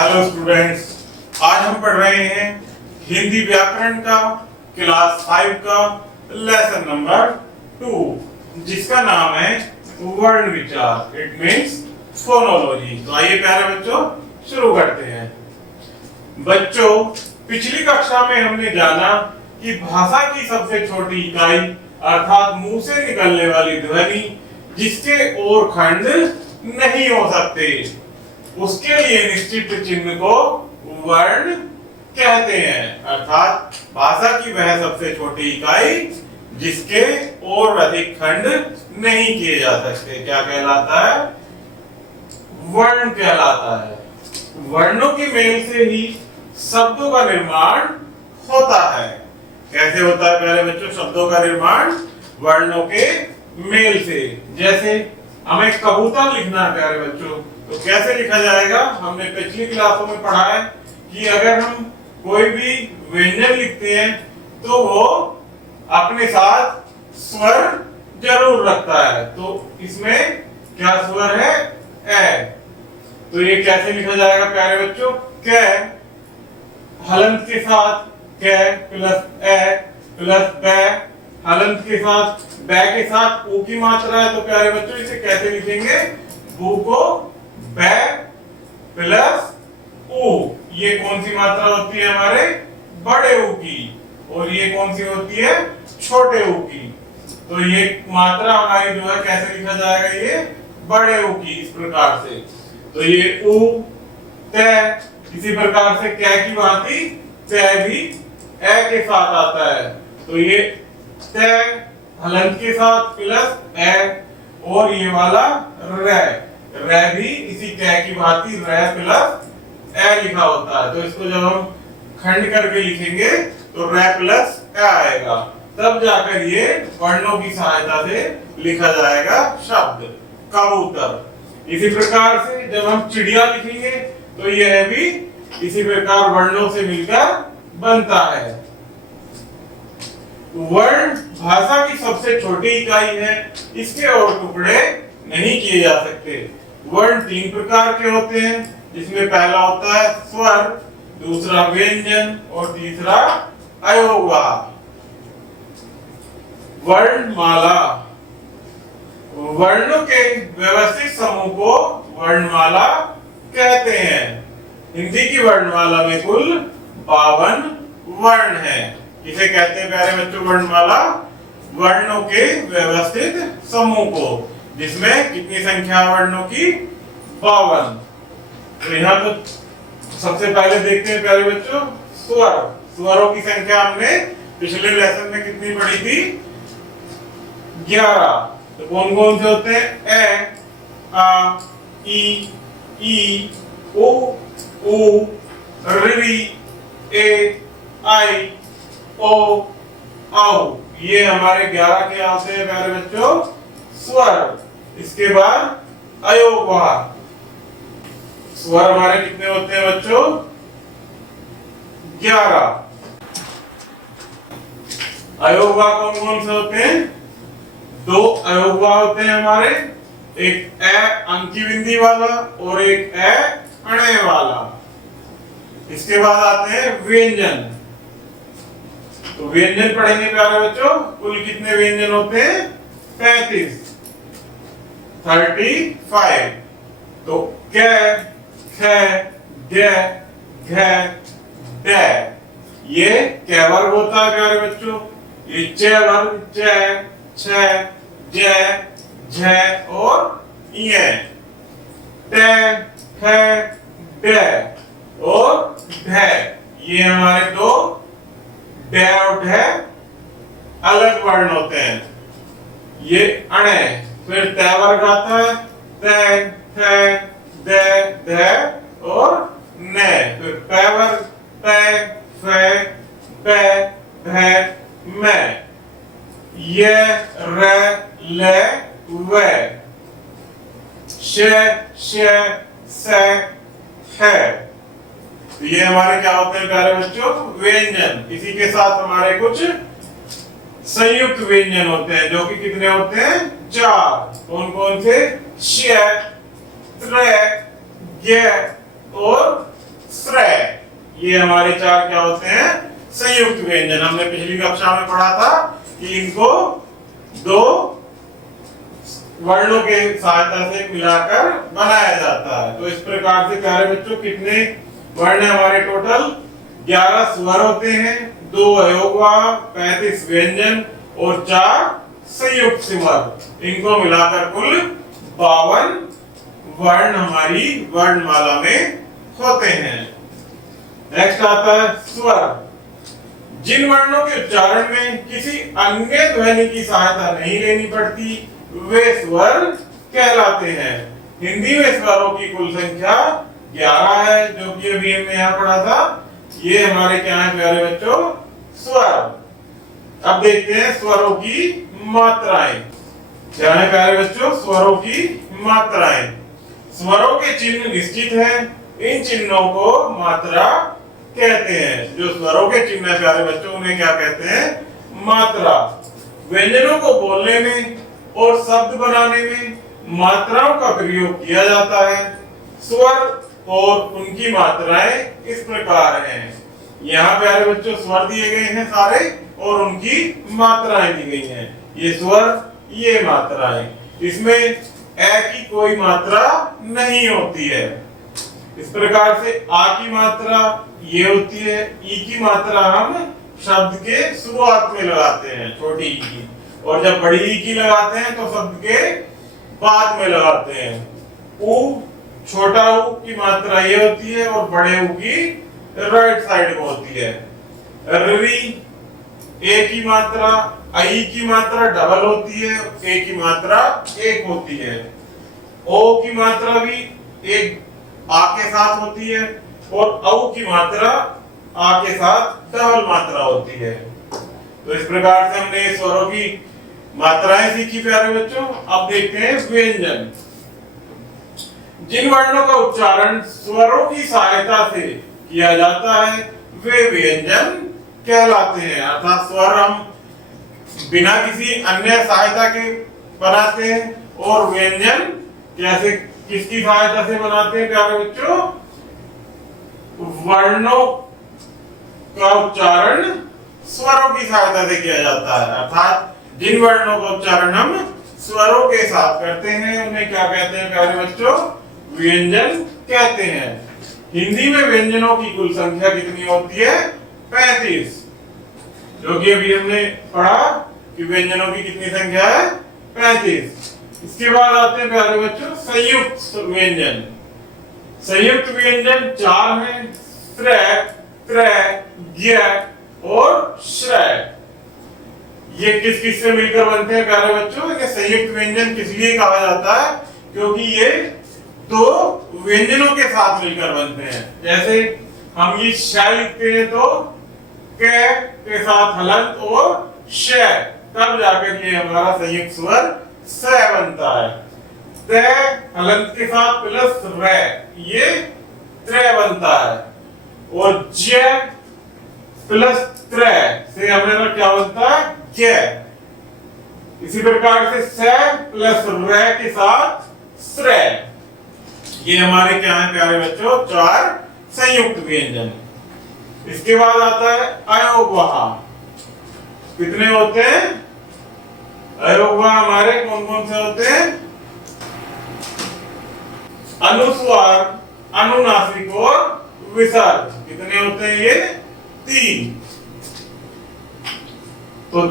Hello students, आज हम पढ़ रहे हैं हिंदी व्याकरण का क्लास 5 का लेसन नंबर 2 जिसका नाम है वर्ण विचार। It means phonology. तो आइए प्यारे बच्चों शुरू करते हैं। बच्चों, पिछली कक्षा में हमने जाना कि भाषा की सबसे छोटी इकाई अर्थात मुंह से निकलने वाली ध्वनि जिसके और खंड नहीं हो सकते, उसके लिए निश्चित चिन्ह को वर्ण कहते हैं। अर्थात भाषा की वह सबसे छोटी इकाई जिसके और अधिक खंड नहीं किए जा सकते क्या कहलाता है? वर्ण कहलाता है। वर्णों के मेल से ही शब्दों का निर्माण होता है। कैसे होता है प्यारे बच्चों शब्दों का निर्माण? वर्णों के मेल से। जैसे हमें कबूतर लिखना है प्यारे बच्चों, तो कैसे लिखा जाएगा? हमने पिछली क्लासों में पढ़ा है कि अगर हम कोई भी व्यंजन लिखते हैं तो वो अपने साथ स्वर जरूर रखता है। तो इसमें क्या स्वर है? ए। तो ये कैसे लिखा जाएगा प्यारे बच्चों? कै हलंत के साथ कै प्लस ए प्लस बै, हलंत के साथ बै के साथ ऊ की मात्रा है, तो प्यारे बच्चों इसे कैसे लिखेंगे? बू को बै प्लस ऊ। ये कौन सी मात्रा होती है हमारे? बड़े ऊ की। और ये कौन सी होती है? छोटे ऊ की। तो ये मात्रा हमारी जो है कैसे लिखा जाएगा? ये बड़े ऊ की, इस प्रकार से। तो ये ऊ तय, इसी प्रकार से कै की भांति तय भी ए के साथ आता है। तो ये तय हलंत के साथ प्लस ए, और ये वाला रै भी इसी कै की भांति रै प्लस ए लिखा होता है। तो इसको जब हम खंड करके लिखेंगे तो रै प्लस ए आएगा, तब जाकर ये वर्णों की सहायता से लिखा जाएगा शब्द कबूतर। इसी प्रकार से जब हम चिड़िया लिखेंगे तो यह भी इसी प्रकार वर्णों से मिलकर बनता है। वर्ण भाषा की सबसे छोटी इकाई है, इसके और टुकड़े नहीं किए जा सकते। वर्ण 3 प्रकार के होते हैं, जिसमें पहला होता है स्वर, दूसरा व्यंजन और तीसरा अयोगवाह। वर्णमाला, वर्णों के व्यवस्थित समूह को वर्णमाला कहते हैं। हिंदी की वर्णमाला में कुल 52 वर्ण हैं। इसे कहते हैं प्यारे बच्चों वर्णमाला? वर्णों के व्यवस्थित समूह को, जिसमें कितनी संख्या वर्णों की? 52। तो यहाँ तो सबसे पहले देखते हैं प्यारे बच्चों स्वर। स्वरों की संख्या हमने पिछले लेसन में कितनी पढ़ी थी? 11। तो कौन कौन से होते हैं? ए, आ, ई, ओ, ऊ, री, ए, आई, ओ, औ। ये हमारे 11 के आते हैं प्यारे बच्चों स्वर। इसके बाद अयोगवाह। स्वर हमारे कितने होते हैं बच्चों? 11। अयोगवाह कौन कौन से होते हैं? 2 अयोगवाह होते हैं हमारे, एक ए अंकी बिंदी वाला और एक ए अणे वाला। इसके बाद आते हैं व्यंजन। तो व्यंजन पढ़ेंगे प्यारे बच्चों, कुल कितने व्यंजन होते हैं? 35। तो कै, ख, ग, घ, ड, ये कै वर्ग होता है प्यारे बच्चों। ये च वर्ग, च, छ, ज, झ और य। ट, ख, ड और ढ, ये हमारे 2 ड और ढ अलग वर्ण होते हैं। ये अणे, फिर त वर्ग आता है, त, थ, द, ध और न। फिर प वर्ग, प, फ, प, भ, म। य, र, ल, व। श, श, स, ह। तो ये हमारे क्या होते हैं प्यारे बच्चों? व्यंजन। इसी के साथ हमारे कुछ संयुक्त व्यंजन होते हैं, जो कि कितने होते हैं? 4। कौन कौन से? श, त्र, य और श्रेय। ये हमारे चार क्या होते हैं? संयुक्त व्यंजन। हमने पिछली कक्षा में पढ़ा था कि इनको दो वर्णों के सहायता से मिलाकर बनाया जाता है। तो इस प्रकार से प्यारे बच्चों कितने वर्ण हमारे टोटल? 11 स्वर होते हैं, 2 अयोगवाह, 35 व्यंजन और 4 संयुक्त स्वर। इनको मिलाकर कुल 52 वर्ण हमारी वर्णमाला में होते हैं। नेक्स्ट आता है स्वर। जिन वर्णों के उच्चारण में किसी अन्य ध्वनि की सहायता नहीं लेनी पड़ती वे स्वर कहलाते हैं। हिंदी में स्वरों की कुल संख्या 11 है, जो कि अभी हमने यहाँ पढ़ा था। ये हमारे क्या है प्यारे बच्चों? स्वर। अब देखते हैं स्वरों की मात्राएं। क्या है प्यारे बच्चों? स्वरों की मात्राएं। स्वरों के चिन्ह निश्चित हैं, इन चिन्हों को मात्रा कहते हैं। जो स्वरों के चिन्ह है प्यारे बच्चों, उन्हें क्या कहते हैं? मात्रा। व्यंजनों को बोलने में और शब्द बनाने में मात्राओं का प्रयोग किया जाता है। स्वर और उनकी मात्राएं इस प्रकार हैं। यहाँ प्यारे बच्चों स्वर दिए गए हैं सारे और उनकी मात्राएं दी गई हैं। ये स्वर, ये मात्राएं। इसमें ए की कोई मात्रा नहीं होती है। इस प्रकार से आ की मात्रा ये होती है, ई की मात्रा हम शब्द के शुरुआत में लगाते हैं, छोटी ई की, और जब बड़ी ई की लगाते हैं तो शब्द के बाद में लगाते हैं। ऊ, छोटा ऊ की मात्रा ये होती है और बड़े ऊ की राइट साइड में होती है। री, ए की मात्रा, आई की मात्रा डबल होती है, ए की मात्रा एक होती है। ओ की मात्रा भी एक आ के साथ होती है और औ की मात्रा आ के साथ डबल मात्रा होती है। तो इस प्रकार से हमने स्वरों की मात्राएं सीखी प्यारे बच्चों। अब देखते हैं व्यंजन। जिन वर्णों का उच्चारण स्वरों की सहायता से किया जाता है वे व्यंजन कहलाते हैं। अर्थात स्वर हम बिना किसी अन्य सहायता के बनाते हैं और व्यंजन कैसे, किसकी सहायता से बनाते हैं प्यारे बच्चों? वर्णों का उच्चारण स्वरों की सहायता से किया जाता है। अर्थात जिन वर्णों का उच्चारण हम स्वरों के साथ करते हैं उन्हें क्या कहते हैं प्यारे बच्चों? व्यंजन कहते हैं। हिंदी में व्यंजनों की कुल संख्या कितनी होती है? 35, जो कि अभी हमने पढ़ा कि व्यंजनों की कितनी संख्या है? 35। इसके बाद आते हैं प्यारे बच्चों संयुक्त व्यंजन। संयुक्त व्यंजन 4 हैं, श्रेय, त्रय, ज्ञ और श्रेय। ये किस किस से मिलकर बनते हैं प्यारे बच्चों? ये संयुक्त व्यंजन किस लिए कहा जाता है? क्योंकि ये दो व्यंजनों के साथ मिलकर बनते हैं। जैसे हम ये श लिखते हैं तो क के साथ हलंत और श, तब जाकर ये हमारा संयुक्त स्वर स बनता है। त हलंत के साथ प्लस र, ये त्र बनता है। और ज प्लस त्र से हमारा क्या बनता है? ज्ञ। इसी प्रकार से स प्लस र के साथ श्रेय। ये हमारे क्या है प्यारे बच्चों? 4 संयुक्त व्यंजन। इसके बाद आता है अयोगवाह। कितने होते हैं अयोगवाह हमारे? कौन कौन से होते हैं? अनुस्वार, अनुनासिक और विसर्ग। कितने होते हैं ये? 3। तो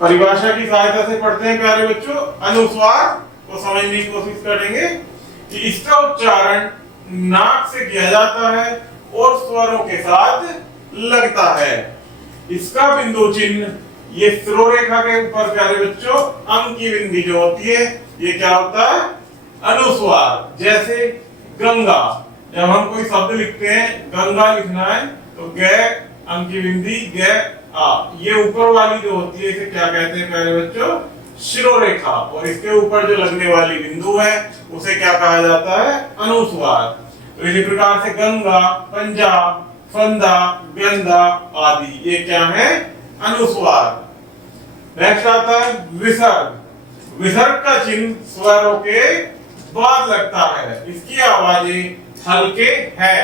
परिभाषा की सहायता से पढ़ते हैं प्यारे बच्चों। अनुस्वार को समझने की कोशिश करेंगे कि इसका उच्चारण नाक से किया जाता है और स्वरों के साथ लगता है। इसका बिंदु चिन्ह ये शिरोरेखा के ऊपर प्यारे बच्चों अंक की बिंदी जो होती है, ये क्या होता है? अनुस्वार। जैसे गंगा, जब हम कोई शब्द लिखते हैं, गंगा लिखना है तो ग अंक की बिंदी ग आ, ये ऊपर वाली जो होती है इसे क्या कहते हैं प्यारे बच्चों? शिरोरेखा। और इसके ऊपर जो लगने वाली बिंदु है उसे क्या कहा जाता है? अनुस्वार। तो इसी प्रकार से गंगा, पंजा, फंदा, व्यंदा आदि ये क्या है? अनुस्वार। नेक्स्ट आता है विसर्ग। विसर्ग का चिन्ह स्वरों के बाद लगता है। इसकी आवाजें हल्के है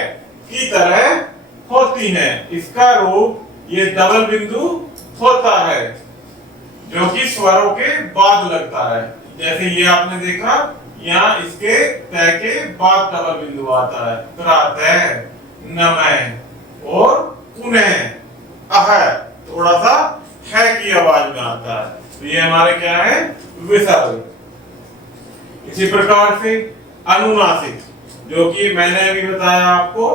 की तरह होती हैं। इसका रूप ये डबल बिंदु होता है जो कि स्वरों के बाद लगता है। जैसे ये आपने देखा, यहाँ इसके तय के बाद डबल बिंदु आता है। प्रातः, नमः और पुनः, अह थोड़ा सा है की आवाज में आता है। तो ये हमारे क्या है, विसर्ग। इसी प्रकार से अनुनासिक, जो कि मैंने अभी बताया आपको,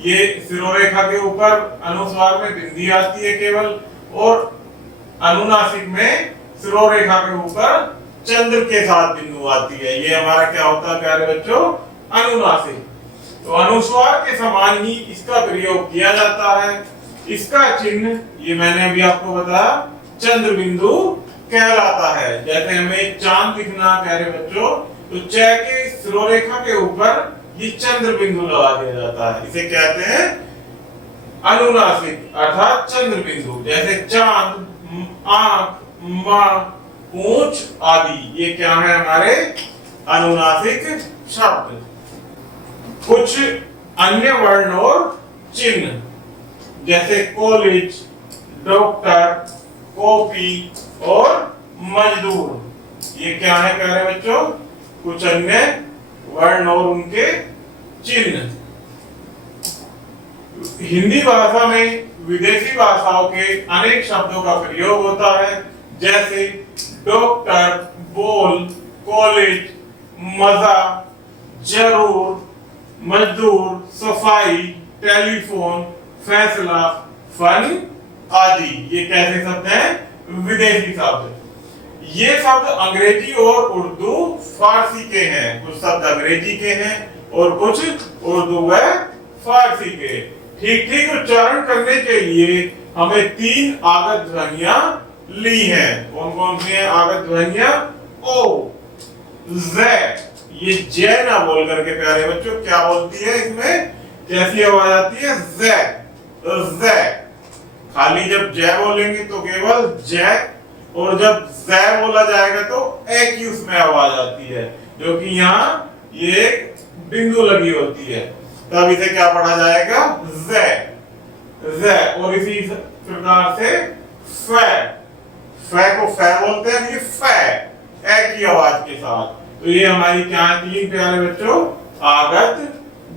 ये शिरोरेखा के ऊपर अनुस्वार में बिंदी आती है केवल, और अनुनासिक में शिरोरेखा के ऊपर चंद्र के साथ बिंदु आती है। ये हमारा क्या होता है प्यारे बच्चों, अनुनासिक। तो अनुस्वार के समान ही इसका प्रयोग किया जाता है। इसका चिन्ह ये मैंने अभी आपको बताया, चंद्र बिंदु कहलाता है। जैसे हमें चांद दिखना प्यारे बच्चों, तो च के शिरोरेखा के ऊपर ये चंद्र बिंदु लगा दिया जाता है। इसे कहते हैं अनुनासिक अर्थात चंद्र बिंदु। जैसे चांद, आंख, मां, पूंछ आदि, ये क्या है हमारे अनुनासिक शब्द। कुछ अन्य वर्ण और चिन्ह, जैसे कॉलेज, डॉक्टर, कॉपी और मजदूर, ये क्या है प्यारे बच्चों, कुछ अन्य वर्ण और उनके चिन्ह। हिंदी भाषा में विदेशी भाषाओं के अनेक शब्दों का प्रयोग होता है, जैसे डॉक्टर, बोल, कॉलेज, मजा, जरूर, मजदूर, सफाई, टेलीफोन, फैसला, फन आदि। ये कैसे शब्द हैं, विदेशी शब्द। ये शब्द अंग्रेजी और उर्दू फारसी के हैं। कुछ शब्द अंग्रेजी के हैं और कुछ उर्दू व फारसी के। ठीक ठीक उच्चारण करने के लिए हमें 3 आगत ध्वनियां ली हैं। कौन कौन सी हैं आगत ध्वनियां? ओ, ज। ये ज ना बोल करके प्यारे बच्चों क्या बोलती है, इसमें कैसी आवाज आती है, ज। ज। खाली जब ज बोलेंगे तो केवल ज, और जब ज बोला जाएगा तो ए की उसमें आवाज आती है, जो कि यहाँ ये एक बिंदु लगी होती है। तब इसे क्या पढ़ा जाएगा, ज। ज। और इसी प्रकार से फ। फ को फ बोलते हैं, ये फ ए की आवाज के साथ। तो ये हमारी क्या है, 3 प्यारे बच्चों आगत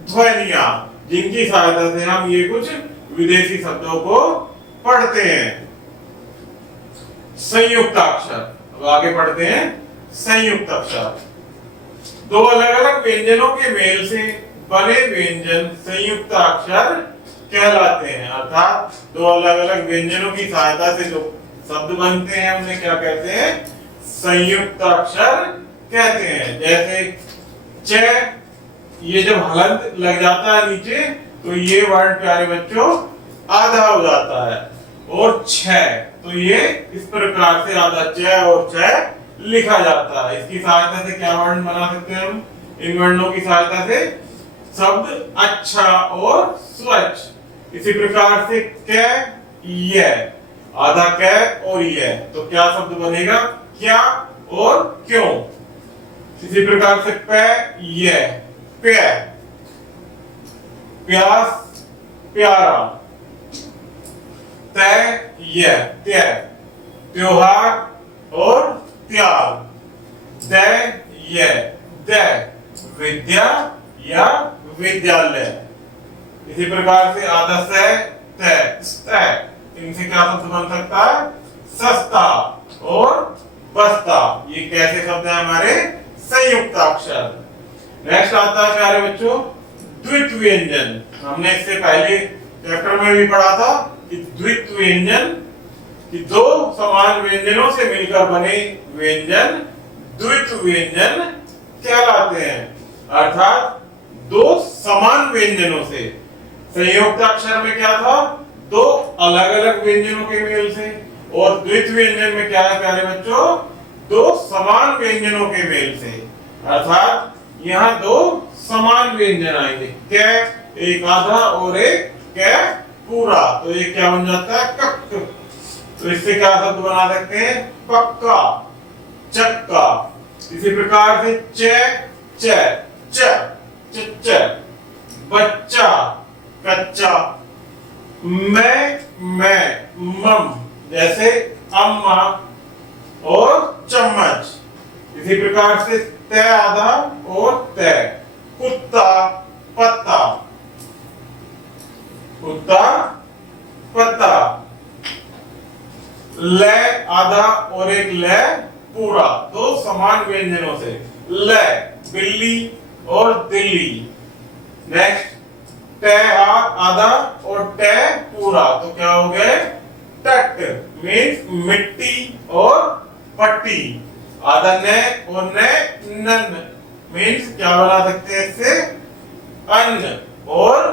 ध्वनियां, जिनकी सहायता से हम ये कुछ विदेशी शब्दों को पढ़ते हैं। संयुक्त अक्षर, अब आगे पढ़ते हैं संयुक्त अक्षर। 2 अलग अलग व्यंजनों के मेल से बने व्यंजन संयुक्त अक्षर कहलाते हैं। अर्थात 2 अलग अलग व्यंजनों की सहायता से जो शब्द बनते हैं उन्हें क्या कहते हैं, संयुक्त अक्षर कहते हैं। जैसे च, ये जब हलंत लग जाता है नीचे तो ये वर्ण प्यारे बच्चों आधा हो जाता है। और छ, तो ये इस प्रकार से आधा च और छ लिखा जाता है। इसकी सहायता से क्या वर्ण बना सकते हैं हम, इन वर्णों की सहायता से शब्द अच्छा और स्वच्छ। इसी प्रकार से क, य, आधा क और य, तो क्या शब्द बनेगा, क्या और क्यों। इसी प्रकार से प, य, प्य, प्यास, प्यारा, तय, य, त्य, त्योहार और त्याग, दय, य, दय, विद्या या विद्यालय। इसी प्रकार से आधा से तय, स्तय, इनसे क्या शब्द बन सकता है, सस्ता और बस्ता। ये कैसे शब्द है हमारे, संयुक्त अक्षर। नेक्स्ट आता है प्यारे बच्चों द्वित्व व्यंजन। हमने इससे पहले चैप्टर में भी पढ़ा था कि द्वित्व व्यंजन, कि 2 समान व्यंजनों से मिलकर बने व्यंजन द्वित्व व्यंजन कहलाते हैं। अर्थात 2 समान व्यंजनों से, संयुक्त अक्षर में क्या था, 2 अलग अलग व्यंजनों के मेल से, और द्वित्व व्यंजन में क्या है प्यारे बच्चों, 2 समान व्यंजनों के मेल से। अर्थात यहाँ 2 समान व्यंजन आएंगे, क एक आधा और एक क पूरा, तो ये क्या बन जाता है, कक। तो इससे क्या शब्द बना सकते हैं, पक्का, चक्का। इसी प्रकार से च, च, च, च, च, बच्चा, कच्चा। मैं मम, जैसे अम्मा और चम्मच। इसी प्रकार से त आधा और तय। कुत्ता पत्ता, कुत्ता पत्ता। ल आधा और एक ल पूरा, दो समान व्यंजनों से। ल बिल्ली और दिल्ली। नेक्स्ट ट आधा और ट पूरा, तो क्या हो गए? टट मीन्स मिट्टी और पट्टी। आधा न और नन मीन्स क्या बना सकते हैं इससे? अन्न और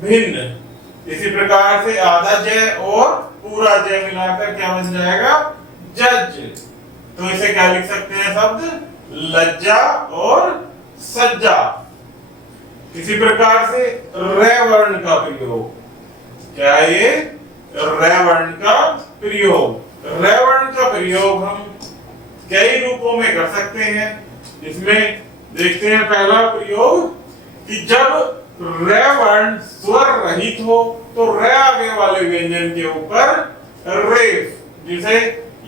भिन्न। इसी प्रकार से आधा जय और पूरा जय मिलाकर क्या बन जाएगा? जज। तो इसे क्या लिख सकते हैं शब्द? लज्जा और सज्जा। इसी प्रकार से रे वर्ण का प्रयोग, क्या ये? रे वर्ण का प्रयोग। रे वर्ण का प्रयोग हम कई रूपों में कर सकते हैं। इसमें देखते हैं पहला प्रयोग कि जब रे वर्ण स्वर रहित हो तो रे आगे वाले व्यंजन के ऊपर रेफ, जिसे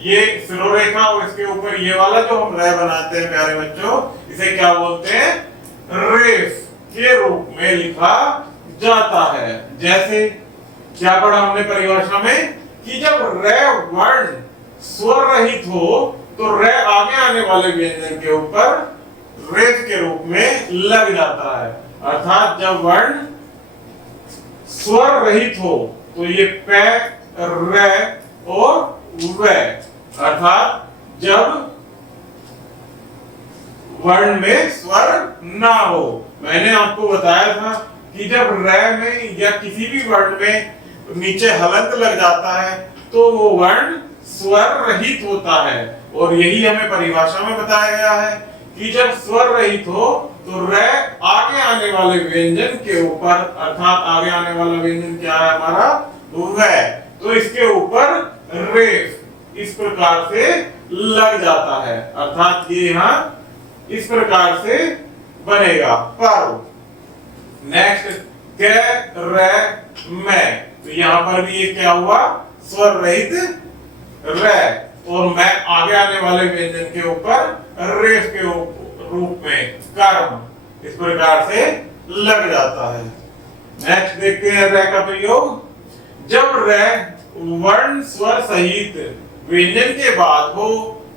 ये सिरोरेखा और इसके ऊपर ये वाला जो हम रे बनाते हैं प्यारे बच्चों, इसे क्या बोलते हैं? रेफ के रूप में लिखा जाता है। जैसे क्या पढ़ा हमने परिभाषा में कि जब रे वर्ण स्वर रहित हो तो रे आगे आने वाले व्यंजन के ऊपर रेफ के रूप में लग जाता है। अर्थात जब वर्ण स्वर रहित हो तो ये पे, रे और वे, अर्थात जब वर्ण में स्वर ना हो। मैंने आपको बताया था कि जब रे में या किसी भी वर्ण में नीचे हलंत लग जाता है तो वो वर्ण स्वर रहित होता है। और यही हमें परिभाषा में बताया गया है कि जब स्वर रहित हो तो रे आगे आने वाले व्यंजन के ऊपर, अर्थात आगे आने वाला व्यंजन क्या है हमारा? वे, तो इसके ऊपर रेफ इस प्रकार से लग जाता है। अर्थात ये यहाँ इस प्रकार से बनेगा पर्व। नेक्स्ट के रे मैं, तो यहाँ पर भी ये क्या हुआ? स्वर रहित रे, और मैं आगे आने वाले व्यंजन के ऊपर रेफ के रूप में कर्म इस प्रकार से लग जाता है। नेक्स्ट देखते हैं रे का प्रयोग। जब रे वर्ण स्वर सहित व्यंजन के बाद हो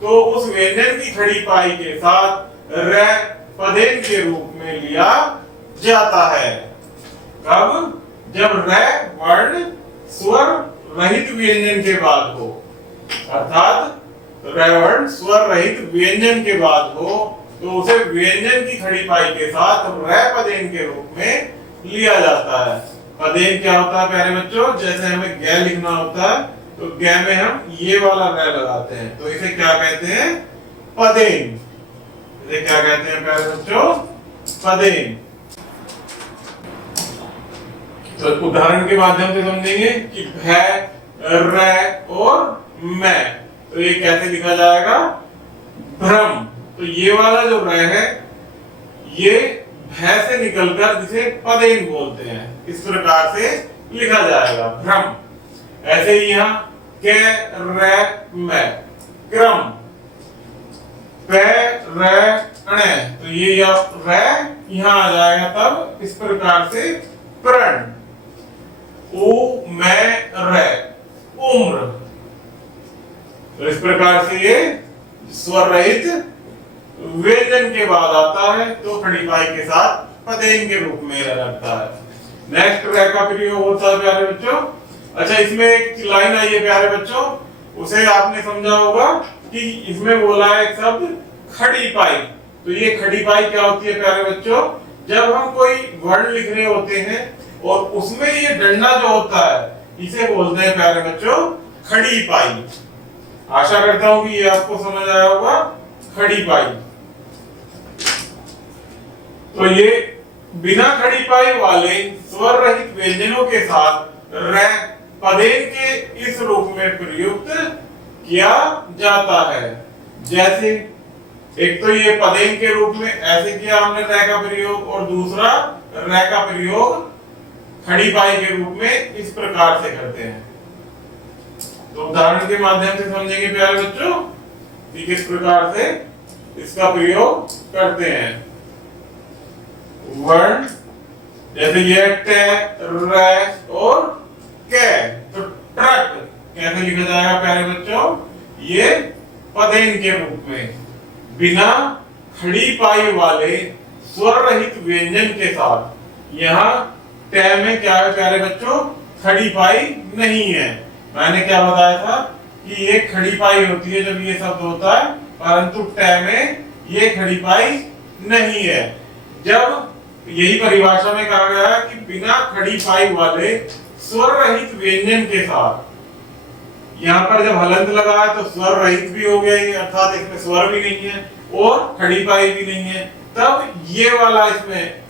तो उस व्यंजन की खड़ी पाई के साथ रे पदेन के रूप में लिया जाता है। कब? जब रे वर्ण स्वर रहित व्यंजन के बाद हो, अर्थात रे वर्ण स्वर रहित व्यंजन के बाद हो तो उसे व्यंजन की खड़ी पाई के साथ रे पदेन के रूप में लिया जाता है। पदेन क्या होता है प्यारे बच्चों? जैसे हमें ग लिखना होता है तो ग में हम ये वाला रे लगाते हैं, तो इसे क्या कहते हैं? पदेन। इसे क्या कहते हैं प्यारे बच्चों? पदेन। तो उदाहरण के माध्यम से समझेंगे कि भय, रे और मैं, तो ये कैसे लिखा जाएगा? भ्रम। तो ये वाला जो रे है ये भय से निकलकर जिसे पदेन बोलते हैं, इस प्रकार से लिखा जाएगा भ्रम। ऐसे ही यहाँ के रे मैं, क्रम। पे रे अणे, तो ये रे यहाँ आ जाएगा तब इस प्रकार से प्रण। उ मैं रे उम्र, तो इस प्रकार से ये स्वर रहित व्यंजन के बाद आता है तो खड़ी पाई के साथ पदेन के रूप में लगता है। नेक्स्ट रे का प्रयोग होता है प्यारे बच्चों। अच्छा, इसमें एक लाइन आई है प्यारे बच्चों, उसे आपने समझा होगा कि इसमें बोला है एक शब्द खड़ी पाई। तो ये खड़ी पाई क्या होती है प्यारे बच्चों? जब हम कोई वर्ण लिख रहे होते हैं और उसमें ये डंडा जो होता है इसे बोलते हैं प्यारे बच्चों खड़ी पाई। आशा करता हूं कि ये आपको समझ आया होगा, खड़ी पाई। तो ये बिना खड़ी पाई वाले स्वर रहित व्यंजनों के साथ रे पदेन के इस रूप में प्रयुक्त किया जाता है। जैसे एक तो ये पदेन के रूप में ऐसे किया हमने रे का प्रयोग, और दूसरा रे का प्रयोग खड़ी पाई के रूप में इस प्रकार से करते हैं। तो उदाहरण के माध्यम से समझेंगे प्यारे बच्चों कि किस प्रकार से इसका प्रयोग करते हैं। वर्ण जैसे ये ट, र और क, तो ट्रक कैसे लिखा जाएगा प्यारे बच्चों? ये पदेन के रूप में बिना खड़ी पाई वाले स्वर रहित व्यंजन के साथ। यहाँ ट में क्या है प्यारे बच्चों? खड़ी पाई नहीं है। मैंने क्या बताया था कि ये खड़ी पाई होती है जब ये शब्द होता है, परंतु ट में ये खड़ी पाई नहीं है। जब यही परिभाषा में कहा गया है कि बिना खड़ी पाई वाले स्वर रहित व्यंजन के साथ। यहाँ पर जब हलंत लगा है तो स्वर रहित भी हो गया, अर्थात इसमें स्वर भी नहीं है और खड़ी पाई भी नहीं है, तब ये वाला इसमें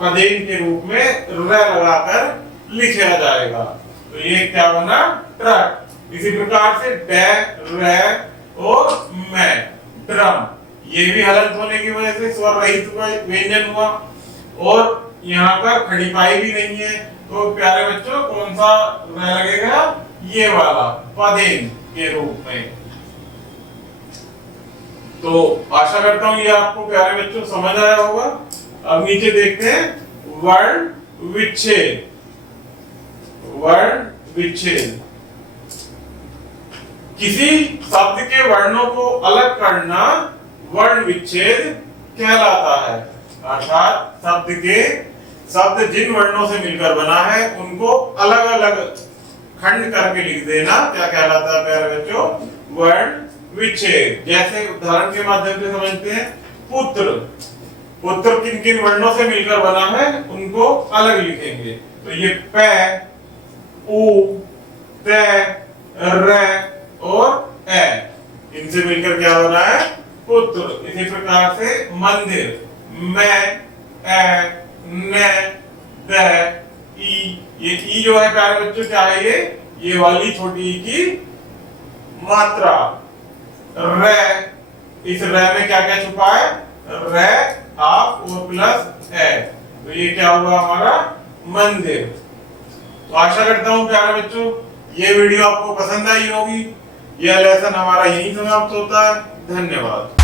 पदेन के रूप में र लगाकर लिखा जाएगा। तो ये क्या बना? ट्रक। इसी प्रकार से ड, र और मैं, ड्रम, ये भी हलंत होने की वजह से स्वर रहित व्यंजन हुआ और यहाँ पर खड़ी पाई भी नहीं है। तो प्यारे बच्चों कौन सा र लगेगा? ये वाला पदेन के रूप में। तो आशा करता हूं ये आपको प्यारे बच्चों समझ आया होगा। अब नीचे देखते हैं वर्ण विच्छेद। वर्ण विच्छेद किसी शब्द के वर्णों को अलग करना वर्ण विच्छेद कहलाता है। अर्थात शब्द जिन वर्णों से मिलकर बना है उनको अलग अलग खंड करके लिख देना क्या कहलाता है प्यारे बच्चों? वर्ण विच्छेद। जैसे उदाहरण के माध्यम से समझते हैं, पुत्र। पुत्र किन किन वर्णों से मिलकर बना है उनको अलग लिखेंगे। तो ये प, उ, त, र और ए, इनसे मिलकर क्या बना है? पुत्र। इसी प्रकार से मंदिर, मैं, ए, न, द, ई। ये ई जो है प्यारे बच्चों क्या है? ये वाली छोटी ई की मात्रा। र, इस र में क्या क्या छुपा है? र, आप और प्लस ए, तो ये क्या हुआ हमारा? मंदिर। तो आशा करता हूं प्यारे बच्चों ये वीडियो आपको पसंद आई होगी। यह लेसन हमारा यहीं समाप्त होता है। धन्यवाद।